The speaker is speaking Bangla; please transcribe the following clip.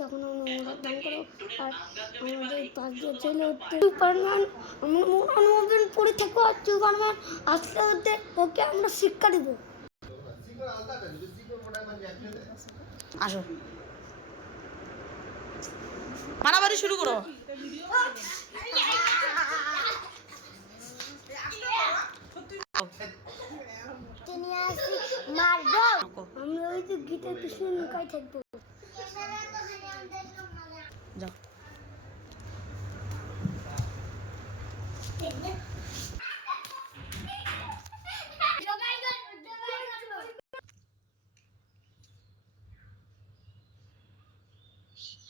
তখন আমরা দান করো আর আমাদের পাশ দিয়ে চলে সুপারম্যান অনুমোদন পড়ে থাকো আর সুপারম্যান আসতে হতে ওকে আমরা শিক্ষা দেব। আসো মারামারি শুরু করো। মারবো আমরা ওই যে গীতার পিছনে লুকাই থাকবো। যাও।